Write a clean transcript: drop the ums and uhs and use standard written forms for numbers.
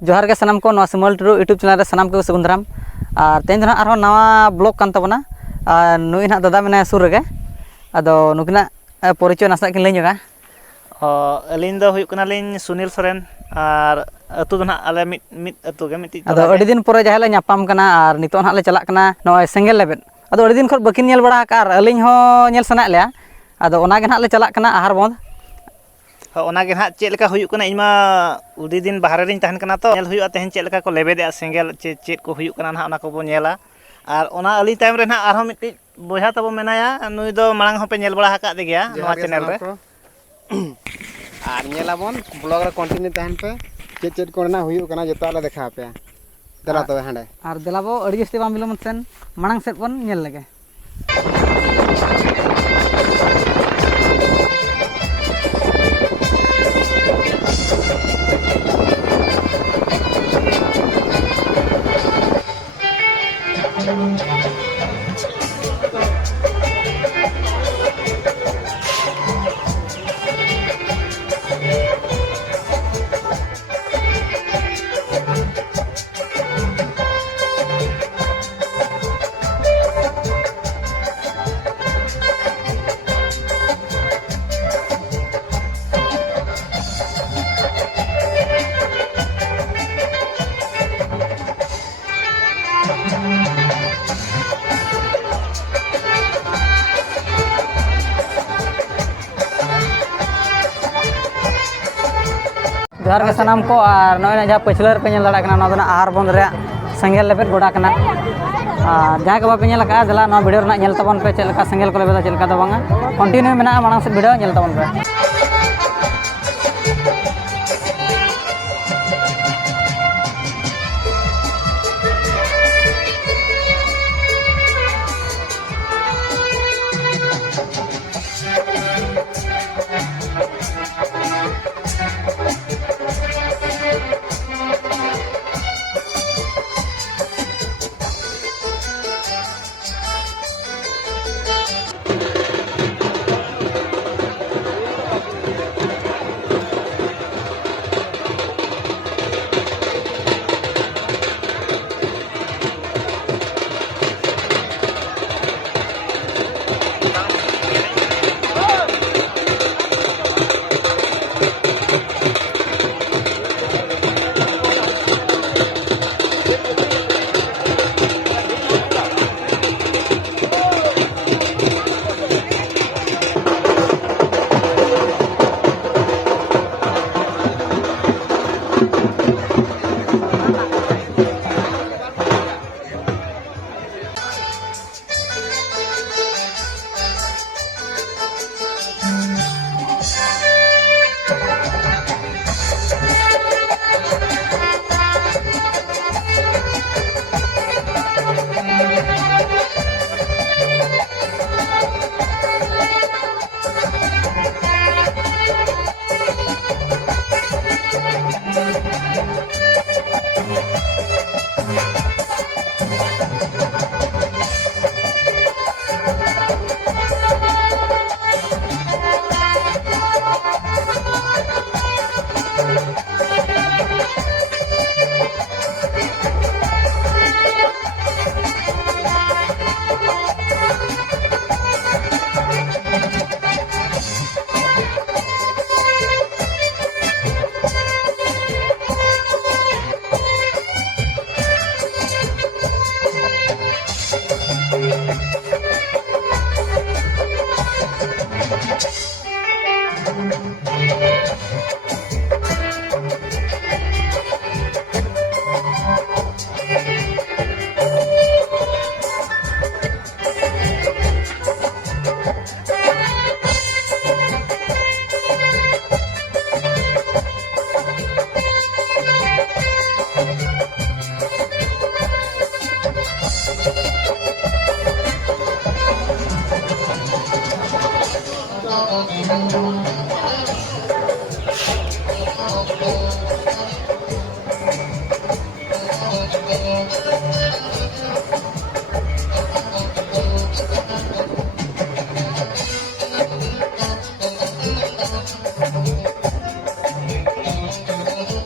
जोहार के सानाम को सिमल टुडू यूट्यूब चैनल रे सानाम को सगुन दाराम और तेज ना आरो नवा ब्लॉग कान तबना नुई ना दादा मेना सुर रे अदो नुकना परिचय नासना किन लई जोगा अलिन दो हुयुक कना लिन सुनील सोरेन और अतु दो ना आले मिट अतु गे मिट अदो अडी दिन परे जाहले न्यापाम कना और नितो ना ले चलाक कना नय सेंगेल लेबेन अदो अडी दिन खर बकिन नेल बड़ा का अलिन हो नेल सना लेया अदो ओना गे ना ले चलाक कना आहार बंद ओना गे ना चेद लेका हुयुक कना इमा उडी दिन बाहर रिन तहन कना तो नेल हुयुआ तेहन चेद लेका को लेबेदे सेंगेल चेद को हुयुक कना ना ओना को बो नेला और ओना अलिन टाइम रे ना आरो मिट बोया तबो मेनाया नुई दो मांग हो पे नेल बड़ा हका दे गया नवा चैनल रे और नेलाबन ब्लॉग रे कंटिन्यू तहन पे चेद चेद कोना हुयुक कना जतो आले देखा पे दला तो हांडे और देलाबो अडी जस्ती बाम बिलम सेन मांग सेट बन नेल लगे जोहार के सानाम को और नय जहाँ पछलर पे नेल दाड़ा कना आहार बंद रे सेंगेल लेबेद गोड़ा कना और जहाँ के बापे नेल का दला ना वीडियो रना नेल तबन पे चेलका सेंगेल को लेबेदा चेलका दो बांगा कंटिन्यू मेना मांग से वीडियो नेल तबन पे